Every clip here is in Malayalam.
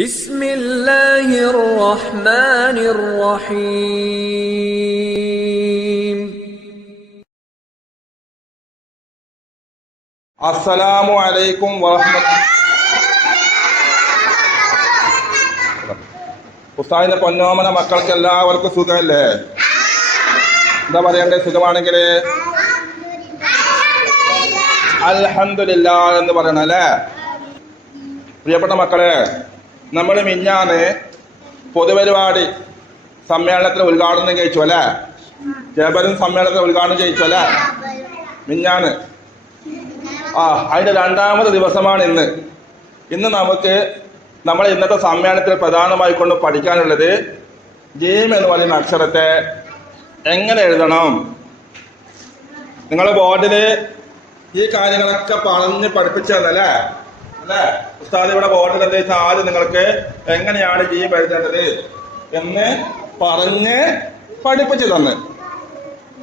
بسم الله الرحمن الرحيم. അസ്സലാമു അലൈക്കും ഉസ്താദിന്റെ പൊന്നോമന മക്കൾക്ക് എല്ലാവർക്കും സുഖമല്ലേ? എന്താ പറയണ്ടേ? സുഖമാണെങ്കിൽ അൽഹംദുലില്ലാ എന്ന് പറയണം അല്ലേ? പ്രിയപ്പെട്ട മക്കളെ, നമ്മൾ മിഞ്ഞാന്ന് പൊതുപരിപാടി സമ്മേളനത്തിന് ഉദ്ഘാടനം ചെയ്യിച്ചു അല്ലേ? ജബരൻ സമ്മേളനത്തിന് ഉദ്ഘാടനം ചെയ്യിച്ചു അല്ലേ മിഞ്ഞാന്ന്? അതിന്റെ രണ്ടാമത്തെ ദിവസമാണ് ഇന്ന്. നമുക്ക് നമ്മൾ ഇന്നത്തെ സമ്മേളനത്തിൽ പ്രധാനമായി കൊണ്ട് പഠിക്കാനുള്ളത് ജീം എന്ന് പറയുന്ന അക്ഷരത്തെ എങ്ങനെ എഴുതണം. നിങ്ങളുടെ ബോർഡിൽ ഈ കാര്യങ്ങളൊക്കെ പറഞ്ഞ് പഠിപ്പിച്ചതല്ലേ അല്ലേ? ഉസ്താദ് ഇവിടെ ബോർഡിൽ എന്താ വെച്ചാൽ ആദ്യം നിങ്ങൾക്ക് എങ്ങനെയാണ് ജീം എഴുതേണ്ടത് എന്ന് പറഞ്ഞ് പഠിപ്പിച്ചു തന്ന്.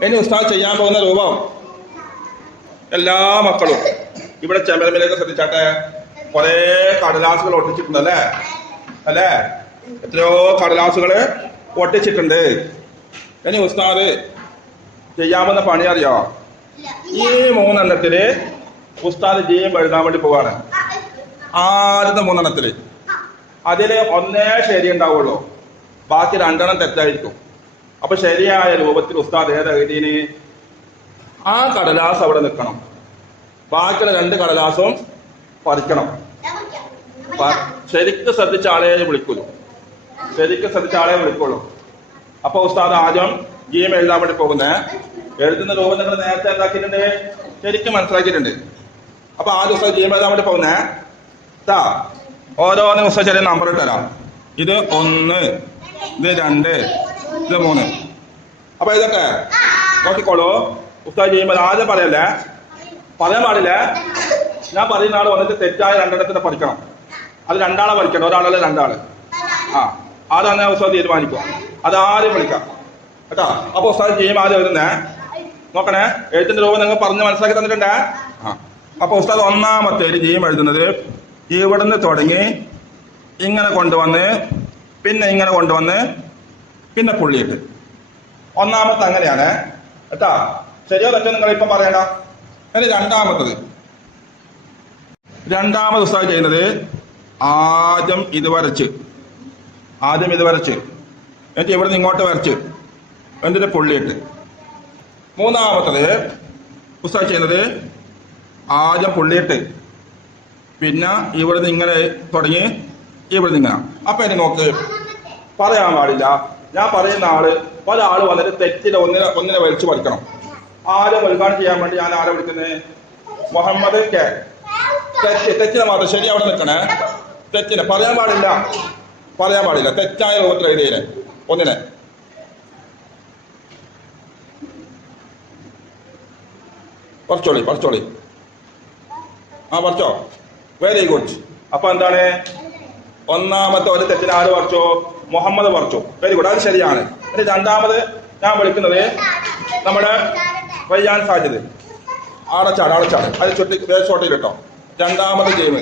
ഇനി ഉസ്താദ് ചെയ്യാൻ പോകുന്ന രൂപം എല്ലാ മക്കളും ഇവിടെ ചെമ്പരമ്പിലേക്ക് ശ്രദ്ധിച്ചാട്ടെ. കുറെ കടലാസുകൾ ഒട്ടിച്ചിട്ടുണ്ട് അല്ലേ? എത്രയോ കടലാസുകൾ ഒട്ടിച്ചിട്ടുണ്ട്. ഇനി ഉസ്താദ് ചെയ്യാമെന്ന പണി അറിയോ? ഈ 3 എണ്ണത്തില് ഉസ്താദ് ജീം എഴുതാൻ വേണ്ടി പോവാണ്. ആദ്യത്തെ 3 എണ്ണത്തില് അതില് ഒന്നേ ശരി ഉണ്ടാവുള്ളൂ, ബാക്കി 2 എണ്ണം തെറ്റായിരിക്കും. അപ്പൊ ശരിയായ രൂപത്തിൽ ഉസ്താദ് ഏതാ എഴുതിന്? ആ കടലാസ് അവിടെ നിൽക്കണം, ബാക്കിയുള്ള 2 കടലാസും പറിക്കണം. ശരിക്കും ശ്രദ്ധിച്ച ആളെ വിളിക്കുള്ളൂ. അപ്പൊ ഉസ്താദ് ആദ്യം ജീം എഴുതാൻ വേണ്ടി പോകുന്നേ. എഴുതുന്ന രൂപം നിങ്ങൾ നേരത്തെ എന്താക്കിയിട്ടുണ്ട്, ശരിക്കും മനസ്സിലാക്കിയിട്ടുണ്ട്. അപ്പൊ ആദ്യം ഉസ്താദ് ജീം എഴുതാൻ വേണ്ടി പോകുന്നേ. ഓരോന്ന് ഉസ്താദ് ചെറിയ നമ്പർ ഇട്ടുതരാം. ഇത് 1, ഇത് 2, ഇത് 3. അപ്പൊ ഇതൊക്കെ നോക്കിക്കോളൂ. ഉസ്താദ് ജീം ആദ്യം പറയാൻ പാടില്ല. ഞാൻ പറയുന്ന ആൾ വന്നിട്ട് തെറ്റായ 2 എണ്ണത്തിനെ പഠിക്കണം. അത് 2 ആളെ പഠിക്കണം, ഒരാളല്ല 2 ആള്. അതാണ് ഉസ്താദ് തീരുമാനിക്കുക. അതാരും വിളിക്കാം കേട്ടോ. അപ്പൊ ഉസ്താദ് ജീം ആദ്യം എഴുതുന്നേ. നോക്കണേ, എഴുത്തിന്റെ രൂപം നിങ്ങൾ പറഞ്ഞ് മനസ്സിലാക്കി തന്നിട്ടുണ്ടേ. അപ്പൊ ഉസ്താദ് ഒന്നാമത്തെ ജീം എഴുതുന്നത് ഇവിടുന്ന് തുടങ്ങി ഇങ്ങനെ കൊണ്ടുവന്ന് പിന്നെ ഇങ്ങനെ കൊണ്ടുവന്ന് പിന്നെ പുള്ളിയിട്ട്. ഒന്നാമത്തെ അങ്ങനെയാണ് കേട്ടാ. ശരിയോ തെറ്റോ നിങ്ങൾ ഇപ്പം പറയണ്ട. ഇനി രണ്ടാമത് ഉസ്താദ് ചെയ്യുന്നത് ആദ്യം ഇത് വരച്ച് എന്നിട്ട് ഇവിടുന്ന് ഇങ്ങോട്ട് വരച്ച് എന്നിട്ട് പുള്ളിയിട്ട്. മൂന്നാമത്തത് ഉസ്താദ് ചെയ്യുന്നത് ആദ്യം പുള്ളിയിട്ട് പിന്നെ ഇവിടുന്ന് ഇങ്ങനെ തുടങ്ങി ഇവിടുന്ന് ഇങ്ങനെ. അപ്പൊ എന്നെ നോക്ക്, പറയാൻ പാടില്ല. ഞാൻ പറയുന്ന ഒരാള് വന്നിട്ട് തെറ്റിലെ ഒന്നിനെ വലിച്ചു പഠിക്കണം. ആരും ഉദ്ഘാടനം ചെയ്യാൻ വേണ്ടി ഞാൻ ആരെ വിളിക്കുന്നത്? മുഹമ്മദ് കെ. തെറ്റിനെ മാത്രം ശരി അവിടെ നിൽക്കണേ. തെറ്റിനെ പറയാൻ പാടില്ല. തെറ്റായ രൂപത്തിൽ എഴുതിയതിനെ ഒന്നിനെ. പറിച്ചോളി പറിച്ചോ. Very good. അപ്പൊ എന്താണ്? ഒന്നാമത്തെ ഒരു തെറ്റിന് ആര് പറിച്ചോ? മുഹമ്മദ് പറിച്ചു. വെരി ഗുഡ്, അത് ശരിയാണ്. ഇനി രണ്ടാമത് ഞാൻ വിളിക്കുന്നത് നമ്മുടെ വയ്യാൻ സാധ്യത. ആടച്ചാട് അത് ഷോട്ടിൽ കേട്ടോ. രണ്ടാമത് ഗെയിം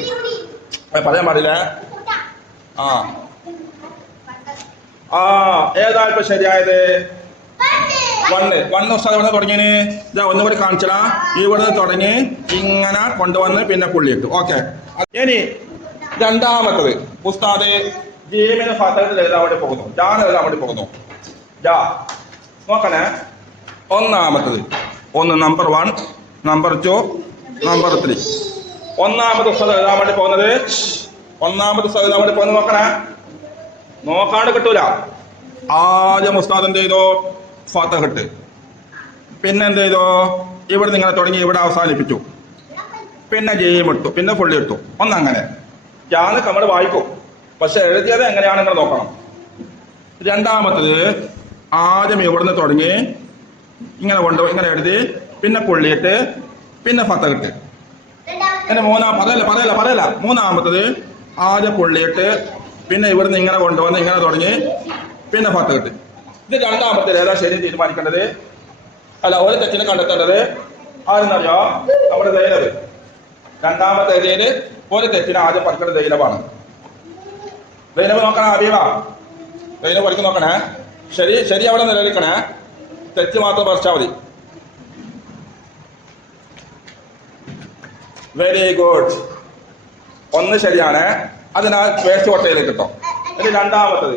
പറയാൻ പാടില്ല. ഏതാ ഇപ്പൊ ശരിയായത്? 1 ഉസ്താദ് ഇവിടെ തുടങ്ങിന്. ഒന്നുകൂടി കാണിച്ചടാ. ഇവിടെ തുടങ്ങി ഇങ്ങനെ കൊണ്ടുവന്ന് പിന്നെ പുള്ളിയിട്ടു. ഓക്കെ. ഇനി രണ്ടാമത്തത് ഉസ്താദ് ജീമിന് ഫതഹത്തിൽ എഴുതാൻ വേണ്ടി പോകുന്നു. ജാൻ എഴുതാൻ വേണ്ടി പോകുന്നു. നോക്കണേ. ഒന്നാമത്തത് 1, നമ്പർ 1, നമ്പർ 2, നമ്പർ 3. ഒന്നാമത് ഉസ്താദ് എഴുതാൻ വേണ്ടി പോകുന്നത് നോക്കണേ. നോക്കാണ്ട് കിട്ടൂല. ആദ്യം ഉസ്താദ് എന്ത് ചെയ്തോ? ഫതഹ്. പിന്നെ എന്ത് ചെയ്തോ? ഇവിടെ നിങ്ങൾ തുടങ്ങി ഇവിടെ അവസാനിപ്പിച്ചു. പിന്നെ ജീം ഇട്ടു, പിന്നെ പുള്ളി ഇട്ടു. ഒന്നങ്ങനെ ഞാനൊക്കെ നമ്മൾ വായിക്കും, പക്ഷെ എഴുതിയത് എങ്ങനെയാണ് നിങ്ങൾ നോക്കണം. രണ്ടാമത്തത് ആദ്യം ഇവിടുന്ന് തുടങ്ങി ഇങ്ങനെ ഇങ്ങനെ എഴുതി പിന്നെ പുള്ളിയിട്ട് പിന്നെ ഫതഹ്. പിന്നെ പറയല. മൂന്നാമത്തത് ആദ്യം പുള്ളിയിട്ട് പിന്നെ ഇവിടുന്ന് ഇങ്ങനെ കൊണ്ടുവന്ന് ഇങ്ങനെ തുടങ്ങി പിന്നെ ഫതഹ്. ഇത് രണ്ടാമത്തെ ഏതാ ശരി തീരുമാനിക്കേണ്ടത്? ഒരു തെറ്റിനെ കണ്ടെത്തേണ്ടത് ആരെന്നറിയോ? നമ്മുടെ ദൈനവ്. രണ്ടാമത്തെ ഏരിയയില് ഒരു തെറ്റിനെ ആദ്യം പഠിക്കേണ്ട ദൈനവാണ്. സൈനബ് നോക്കണേ ഹബീബ, സൈനബ് പഠിക്കും നോക്കണേ. ശരി ശരി അവിടെ നിലനിൽക്കണേ, തെറ്റ് മാത്രം പറിച്ചാൽ മതി. Very good. ഒന്ന് ശരിയാണ്, അതിനാൽ വേസ്റ്റ് കൊട്ടയിലേക്ക് കിട്ടും. ഇനി രണ്ടാമത്തത്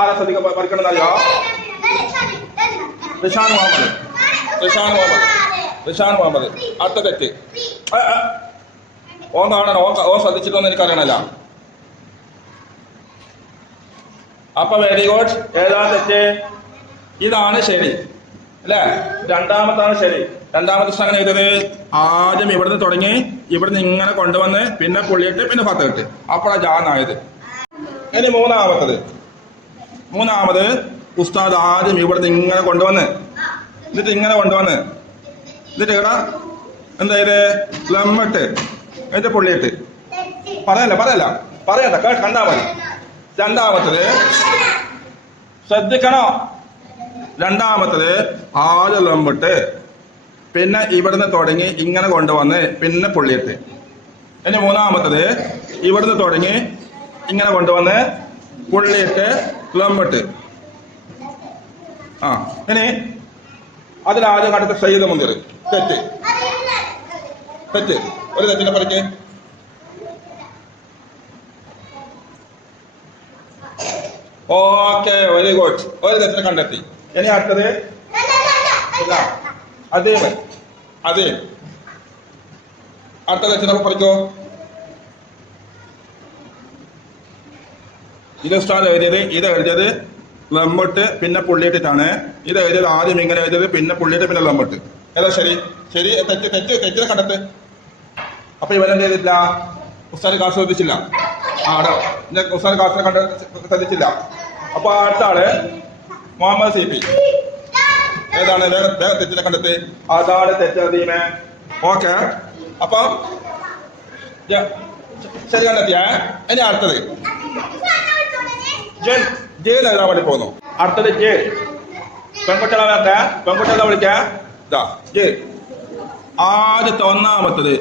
ആരാ ശ്രദ്ധിക്കാൻ പഠിക്കണമെന്നറിയോ? റിഷാൻ മുഹമ്മദ്. റിഷാൻ മുഹമ്മദ്. റിഷാൻ മുഹമ്മദ്. അടുത്ത തെറ്റ് ഓൻ കാണണം, ഓൻ ശ്രദ്ധിച്ചിട്ടൊന്നും എനിക്കറിയണല്ല. അപ്പൊ വെരി ഗുഡ്. ഏതാ തെറ്റ്? ഇതാണ് ശരി അല്ലേ? രണ്ടാമത്താണ് ശരി. രണ്ടാമത്തെ അങ്ങനെ ചെയ്തത് ആദ്യം ഇവിടുന്ന് തുടങ്ങി ഇവിടുന്ന് ഇങ്ങനെ കൊണ്ടുവന്ന് പിന്നെ പുള്ളിയിട്ട് പിന്നെ ഫത്തഹിട്ട് അപ്പോഴാണ് ജാനായത്. ഇനി മൂന്നാമത് ഉസ്താദ് ആദ്യം ഇവിടുന്ന് ഇങ്ങനെ കൊണ്ടുവന്ന് എന്നിട്ട് ഇങ്ങനെ കൊണ്ടുവന്ന് എന്നിട്ട് ഇവിടെ എന്താ ഇത് ലമ്മിട്ട് എന്നിട്ട് പുള്ളിയിട്ട് പറയണ്ട കണ്ടാ മതി. രണ്ടാമത്തത് ശ്രദ്ധിക്കണോ? രണ്ടാമത്തത് ആദ്യം ലമ്മിട്ട് പിന്നെ ഇവിടുന്ന് തുടങ്ങി ഇങ്ങനെ കൊണ്ടുവന്ന് പിന്നെ പുള്ളിയിട്ട്. ഇനി മൂന്നാമത്തത് ഇവിടുന്ന് തുടങ്ങി ഇങ്ങനെ കൊണ്ടുവന്ന് പുള്ളിയിട്ട് ലമ്മിട്ട്. ആ ഇനി അതിലാദ്യം കണ്ടത് സയ്യിദ് മുന്തിർ. തെറ്റ് ഒരു തെറ്റിനെ പഠിക്ക്. Okay very good. ഒരു തെറ്റിനെ കണ്ടെത്തി. ഇനി അടുത്തത് അതേ അടുത്ത തെറ്റിനെ പഠിക്കോ. ഇത് ഉസ്താദ് എഴുതിയത് ലമ്മിട്ട് പിന്നെ പുള്ളിയിട്ടിട്ടാണ്. ഇത് എഴുതിയത് ആദ്യം ഇങ്ങനെ എഴുതിയത് പിന്നെ പുള്ളിയിട്ട് പിന്നെ ലമ്മിട്ട്. ഏതാ ശരി? തെറ്റിനെ കണ്ടെത്ത്. അപ്പൊ ഇവരെന്ത് ചെയ്തിട്ടില്ല? ഉസ്താദ് ക്ലാസ് ശ്രദ്ധിച്ചില്ല. ഉസ്താദ് ക്ലാസ്സിനെ ശ്രദ്ധിച്ചില്ല. അപ്പൊ അടുത്ത ആള് മുഹമ്മദ് CP. ഏതാണ്? വേഗം തെറ്റിനെ കണ്ടെത്ത്. അതാണ് തെറ്റീമേ. ഓക്കെ, അപ്പൊ ശരി കണ്ടെത്തിയ. ഇനി അടുത്തത് ജയിൽ എഴുതാൻ വേണ്ടി പോകുന്നു. അടുത്തത് ജയിൽ. പെൺകുട്ടികളെ വേണ്ട, പെൺകുട്ടികളെ വിളിക്കാം. ജയിൽ ആദ്യത്തെ ഒന്നാമത്തത്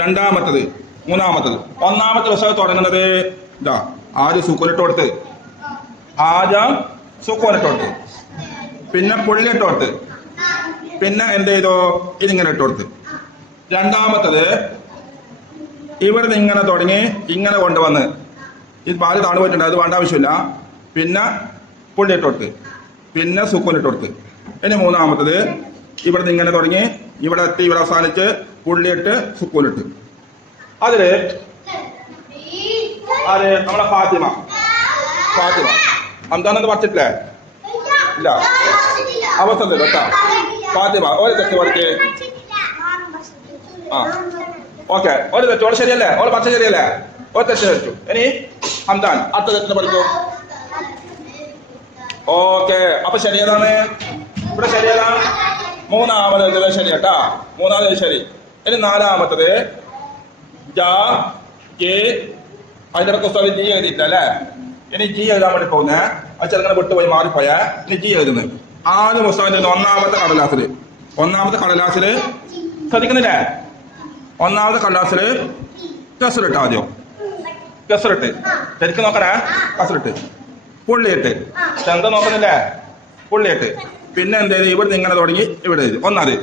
രണ്ടാമത്തത് മൂന്നാമത്തത്. ഒന്നാമത്തെ പുസ്തകം തുടങ്ങുന്നത് ആദ്യം സുക്കൂനിട്ട് കൊടുത്ത് പിന്നെ പുള്ളിയിട്ട് കൊടുത്ത് പിന്നെ എന്ത് ചെയ്തോ ഇതിങ്ങനെ ഇട്ട് കൊടുത്ത്. രണ്ടാമത്തത് ഇവിടുന്ന് ഇങ്ങനെ തുടങ്ങി ഇങ്ങനെ കൊണ്ടുവന്ന് ഇത് പാല് താണു പോയിട്ടുണ്ട്, അത് വേണ്ട ആവശ്യമില്ല. പിന്നെ പുള്ളിയിട്ട് കൊടുത്ത് പിന്നെ സുക്കൂനിട്ട് കൊടുത്ത്. ഇനി മൂന്നാമത്തത് ഇവിടുന്ന് ഇങ്ങനെ തുടങ്ങി ഇവിടെ എത്തി ഇവിടെ അവസാനിച്ച് പുള്ളിയിട്ട് സുക്കൂനിട്ട്. അതില് നമ്മളെ ഫാത്തിമ അന്താണെന്ന് പഠിച്ചിട്ടില്ലേ? ഇല്ല, അവസ്ഥ കേട്ടാ. ഫാത്തിമ ഒരു തെറ്റ് പഠിക്ക്. ആ ഓക്കെ, ഒരു തെറ്റ് ഓള് ശരിയല്ലേ? ഓള് പഠിച്ച ശരിയല്ലേ? ഒരു തെറ്റ് പഠിച്ചു. ഇനി ഹംദാൻ അടുത്ത തെറ്റിനെ പഠിക്കൂ. ഓക്കെ, അപ്പൊ ശരിയേതാണ്? ഇവിടെ ശരിയേതാണ്? മൂന്നാമത് ശരിയാട്ടാ, മൂന്നാമത് ശരി. ഇനി നാലാമത്തത് അതിന്റെ ഇടയ്ക്ക് ഉസ്താദ് ജി എഴുതിയിട്ടല്ലേ? ഇനി ജി എഴുതാൻ വേണ്ടി പോകുന്നേ. അത് ചെറുങ്ങനെ വിട്ടുപോയി മാറിപ്പോയാ ഇനി ജി എഴുതുന്നത്. ആദ്യം ഉസ്താദിന്റെ ഒന്നാമത്തെ കടലാസില് ശ്രദ്ധിക്കുന്നില്ലേ? ഒന്നാമത്തെ കടലാസില് കസറിട്ട് ആദ്യം കസറിട്ട് ശരിക്കും നോക്കണേ. കസറിട്ട് പുള്ളിയിട്ട് ചന്ത നോക്കുന്നില്ലേ? പുള്ളിയിട്ട് പിന്നെ എന്ത് ചെയ്ത് ഇവിടുന്ന് ഇങ്ങനെ തുടങ്ങി ഇവിടെ എഴുതി ഒന്നാമത്.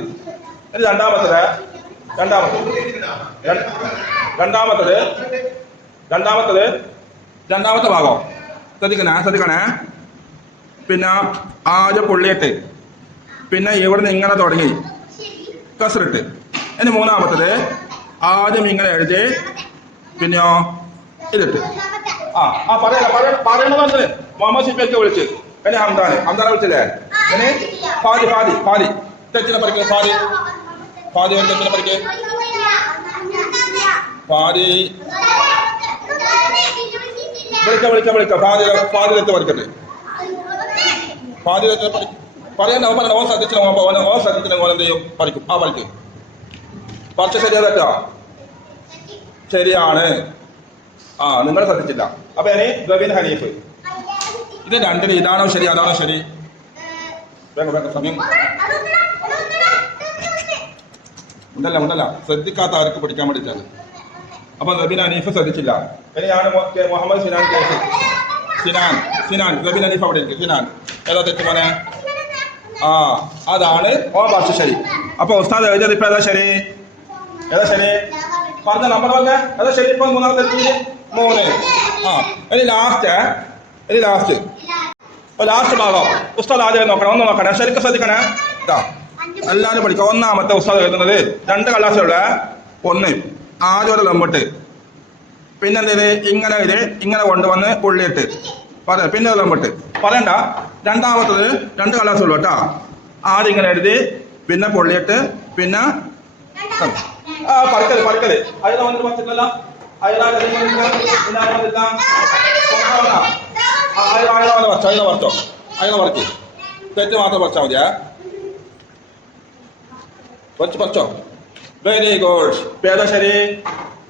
ഇനി രണ്ടാമത്തെ ഭാഗം ശ്രദ്ധിക്കണേ. പിന്നെ ആദ്യം പുള്ളിയിട്ട് പിന്നെ ഇവിടുന്ന് ഇങ്ങനെ തുടങ്ങി കസറിട്ട്. ഇനി മൂന്നാമത്തത് ആദ്യം ഇങ്ങനെ എഴുതി പിന്നെയോ ഇതിട്ട്. പറയണത് മുഹമ്മദ് സിഫിയൊക്കെ വിളിച്ച്. ഇനി ഹംദാനെ വിളിച്ചില്ലേ? ഇനി ഫാദി തെറ്റിനെ പഠിക്കുക. ഫാദി ഒരു തെറ്റിനെ പഠിക്കുക. ഫാദി വിളിക്കാം. ഫാദി തെറ്റ് പഠിക്കട്ടെ. ഫാദി തെറ്റിനെ പഠിക്കും. പറയണ്ട ഓൻ ശ്രദ്ധിച്ചില്ല. എന്ത് ചെയ്യും? പഠിക്കും. പഠിക്കും. പഠിച്ച ശരിയാ തെറ്റാ? ശരിയാണ്. നിങ്ങൾ ശ്രദ്ധിച്ചില്ല. അപ്പൊ ഇനി റബീൻ ഹനീഫ്. ഇത് രണ്ടിന് ഇതാണോ ശരി അതാണോ ശരി? വേഗം സമയം ഉണ്ടല്ല ശ്രദ്ധിക്കാത്ത ആർക്ക് പഠിക്കാൻ വേണ്ടിയിട്ടാണ്. അപ്പൊ റബീൻ ഹനീഫ് ശ്രദ്ധിച്ചില്ല. ഇനി ഞാൻ മുഹമ്മദ് സിനാൻ കേസ് സിനാൻ സിനാൻ റബിൻ അലിഫ് അവിടെ ഇരിക്കും സിനാൻ ഏതാ തെറ്റ് മോനെ അതാണ് ഓ ഭാഷ ശരി അപ്പൊ ഉസ്താദ് എഴുതിയത് ഇപ്പൊ ഏതാ ശരി പറഞ്ഞ നമ്പർ പറഞ്ഞ ഏതാ ശരി ഇപ്പൊ മൂന്നാമത്തെ തെറ്റ് 3 ഇനി ലാസ്റ്റ് ഭാഗം ഉസ്താദ് ആദ്യം നോക്കണം ഒന്ന് നോക്കണേ ശരിക്കും ശ്രദ്ധിക്കണേ ഇതാ എല്ലാവരും പഠിക്കുക ഒന്നാമത്തെ ഉസ്താദ് എഴുതുന്നത് 2 കടലാസുള്ള 1 ആദ്യം ഒരു ലംബിട്ട് പിന്നെ എന്തേത് ഇങ്ങനെ കൊണ്ടുവന്ന് പുള്ളിയിട്ട് പറയാം പിന്നെ ഒരു ലംബിട്ട് പറയണ്ട രണ്ടാമത്തത് 2 കടലാസുള്ളൂ കേട്ടോ ആദ്യം ഇങ്ങനെ എഴുതി പിന്നെ പൊള്ളിയിട്ട് പിന്നെ പഠിക്കല് അതിനെ വന്നിട്ട് പറ്റില്ലല്ലോ അതിനെ പറക്കി തെറ്റ് മാത്രം പഠിച്ചാൽ മതിയാ പഠിച്ചോ വെരി ഗുഡ് ഏതാ ശരി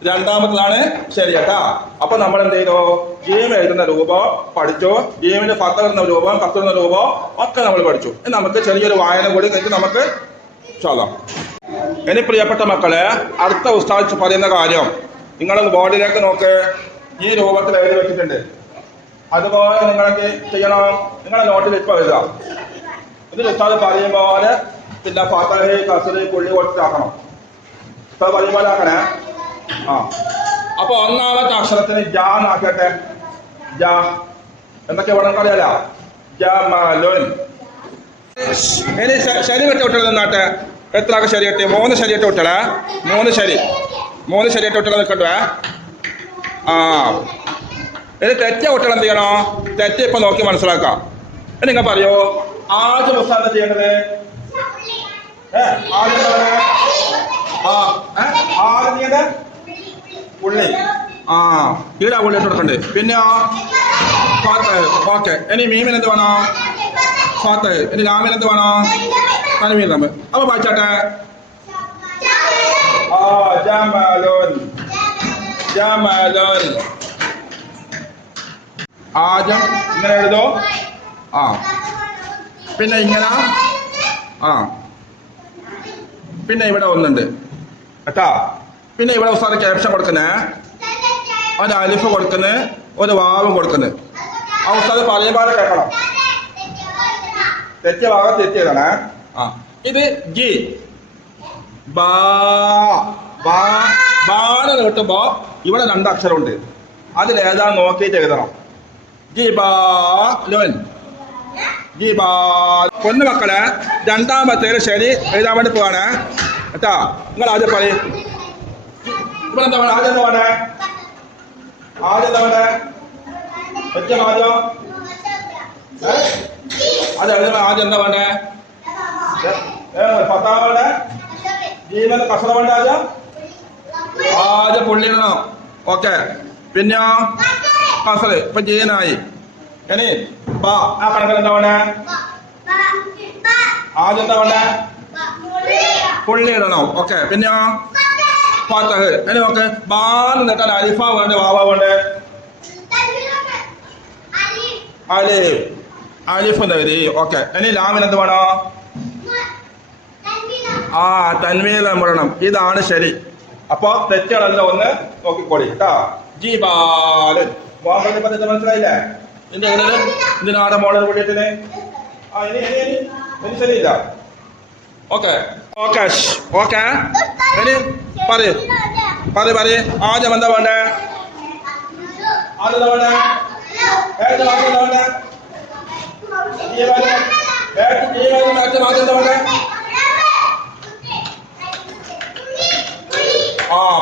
രണ്ടാമത്തതാണ് ശരി കേട്ടാ അപ്പൊ നമ്മൾ എന്ത് ചെയ്തോ ഗെയിം എഴുതുന്ന രൂപം പഠിച്ചോ ഗെയിമിന്റെ ഫത്തറുന്ന രൂപം കത്തുന്ന രൂപം ഒക്കെ നമ്മൾ പഠിച്ചു നമുക്ക് ചെറിയൊരു വായന കൂടി കഴിഞ്ഞ് നമുക്ക് ചൊല്ലാം ഇനി പ്രിയപ്പെട്ട മക്കളെ അടുത്ത ഉസ്താദ് പറയുന്ന കാര്യം നിങ്ങളൊന്ന് ബോർഡിലേക്ക് നോക്ക് ഈ രൂപത്തിൽ എഴുതി വെച്ചിട്ടുണ്ട് അതുപോലെ നിങ്ങൾക്ക് ചെയ്യണം നിങ്ങളെ നോട്ടിൽ ഇപ്പൊ എഴുതാം ഇതിൽ ഉസ്താദ് പറയുമ്പോൾ പിന്നെ ഫാത്തഹ് കസ്റ് പുള്ളി കൊടുത്താക്കണം ഉസ്താദ് പറയുമ്പോൾ ആക്കണേ അപ്പൊ ഒന്നാമത്തെ അക്ഷരത്തിന് ജാ എന്നാക്കട്ടെ ജാ എന്തൊക്കെ വേണം അറിയാലോ ജമാലുൻ ഇനി ശരി കെട്ടി വിട്ടത് നിന്നാട്ടെ എത്ര ആൾക്ക് ശരി കെട്ടി 3 ശരിയായിട്ട് വിട്ടളേ 3 ശരിയായിട്ട് വിട്ടള നിൽക്കണ്ടേ ഇനി തെറ്റ വിട്ടള എന്ത് ചെയ്യണോ തെറ്റ ഇപ്പൊ നോക്കി മനസ്സിലാക്കാം നിങ്ങൾ പറയോ ആദ്യം ഉസ്താദ് ചെയ്യേണ്ടത് ആദ്യം ചെയ്യേണ്ടത് പുള്ളി ഈടാ പുള്ളി ഇട്ട് കൊടുക്കണ്ടേ പിന്നെ ഓക്കെ ഇനി മീമിന് എന്ത് വേണോ ഫാത്ത് ഇനി ലാമിന് എന്ത് വേണോ തൻവീൻ നമ്മ അപ്പൊ വായിച്ചാട്ടെ ആദ്യം ഇങ്ങനെ എഴുതോ പിന്നെ ഇങ്ങനെ പിന്നെ ഇവിടെ ഒന്നുണ്ട് കേട്ടാ പിന്നെ ഇവിടെ ഉസ്താദ് ക്യാപ്ഷൻ കൊടുക്കുന്നേ ഒരു അലിഫ് കൊടുക്കുന്നത് ഒരു വാവും കൊടുക്കുന്നത് ആ ഉസ്താദ് പറയുമ്പോൾ കേൾക്കണം തെറ്റിയ ഭാഗം തെറ്റിയതാണ് ഇത് ജി ബാന്ന് കിട്ടുമ്പോ ഇവിടെ 2 അക്ഷരമുണ്ട് അതിലേതാ നോക്കിയിട്ട് എഴുതണം പൊന്നു മക്കളെ രണ്ടാമത്തേല് ശരി എഴുതാൻ വേണ്ടി പോവാണ് കേട്ടാ നിങ്ങൾ ആദ്യം പറയും ഇവിടെ എന്താ വേണം ആദ്യം എന്താ വേണ്ടേ ഏറ്റവും ആദ്യം അത് എഴുതുന്ന ആദ്യം എന്താ വേണ്ടേ പത്താം വേണ്ടേ ജീവന്റെ കസറ വേണ്ട ആദ്യം പുള്ളിയിടണം ഓക്കെ പിന്നെ കസറ് ഇപ്പൊ ജീവനായി ഇനി ആ കണക്കിൽ എന്താ വേണ്ടേ ആദ്യം എന്താ വേണ്ടേ പുള്ളിയിടണം ഓക്കെ പിന്നെ ഫാത്തഹ് ഇനി നോക്ക് ബാന്ന് നീട്ടാൻ അലിഫ വേണ്ടേ വാവ വേണ്ടേ അലിഫ് എന്ന് എഴുതി ഓക്കെ ഇനി ലാമിന് എന്ത് വേണോ തൻവീൻ വിടണം ഇതാണ് ശരി അപ്പൊ തെറ്റുകളെല്ലാം ഒന്ന് നോക്കിക്കോളി കേട്ടാ ജീബാലൻ പദ്ധതി മനസ്സിലായില്ലേ ഇതിനാടെ മോഡൽ കൂടിയിട്ടിന് ഇനി ശരിയില്ല ഓക്കെ ഇനി പറയൂ ആദ്യം എന്താ വേണ്ടേ ആദ്യം വേണ്ടേ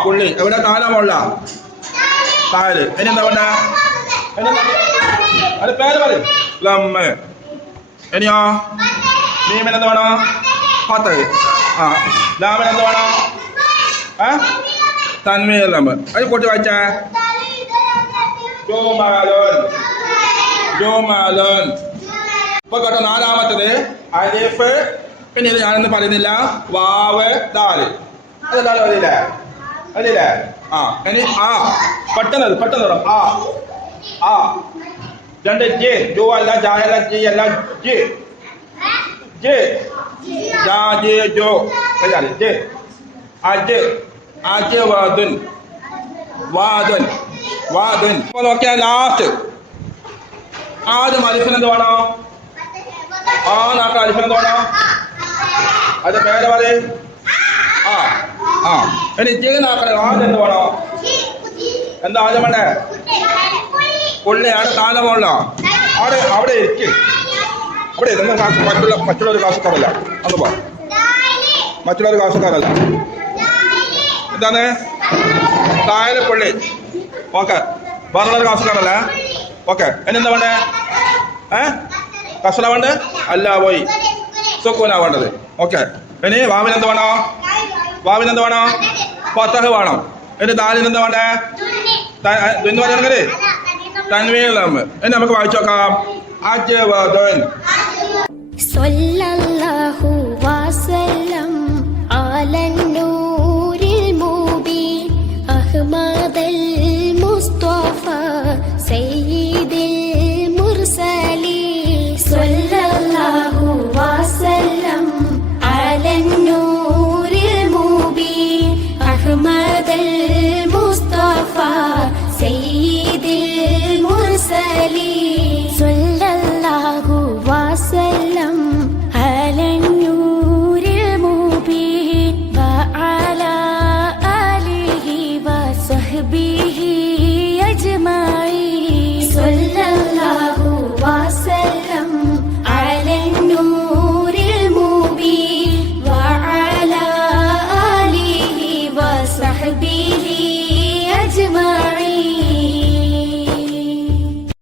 പുള്ളി എവിടെ താഴെ താഴ് ഇനി എന്താ വേണ്ട അത് പേര് പറയും ലമ്മ ഇനിയോ മീമിന് എന്ത് വേണോ പത്ത് ലാമിന് എന്ത് വേണോ തൻവീൻ ലമ്മ അത് കൂട്ടി വായിച്ചേ ജോമാലോൻ ഇപ്പൊ കേട്ടോ നാലാമത്തത് അലിഫ് പിന്നെ ഇത് ഞാനൊന്നും പറയുന്നില്ല വാവ് ദാല് അതെന്താണ് അതില്ലേ ഇനി പെട്ടെന്ന് വരാം രണ്ട് ജെ ജോ അല്ല ജായല്ല ജി അല്ല ജെ ജോ ജെ അജ് വാദുൻ ഇപ്പൊ നോക്കിയാൽ ലാസ്റ്റ് ആദ്യം അലിഫിന് എന്ത് വേണോ? ആ നാക്ക അലിഫിന് എന്ത് വേണോ? അത് പേര് പറയും. ആ ആ ഇനി ജി നാക്കണേ ആദ്യം എന്ത് വേണോ? എന്താ ആദ്യം വേണ്ടേ? പുള്ളിയാണ് താഴെ പോകണോ? അവിടെ ഇരിക്കും. അവിടെ മറ്റുള്ളൊരു ക്ലാസ്സുകാരല്ല. അന്ന് പോ, മറ്റുള്ളൊരു ക്ലാസ്സുകാരല്ല. എന്താണ് താഴെ പുള്ളി? ഓക്കെ, വേറൊരു ക്ലാസ്സുകാരല്ലേ? ഓക്കെ, ഇനി എന്താ വേണ്ടേ? കസല വേണ്ടേ? അല്ല, പോയി സുക്കൂനാ വേണ്ടത്. ഓക്കെ, ഇനി വാവിന് എന്ത് വേണോ? വാവിന് എന്ത് വേണോ? ഫതഹ് വേണം. ഇനി ദാലിന് എന്താ വേണ്ടേ? എന്ന് പറയുന്നത് തൻവീൻ. ഇനി നമുക്ക് വായിച്ചു നോക്കാം. അജ്വദുൻ. സല്ലല്ലാഹു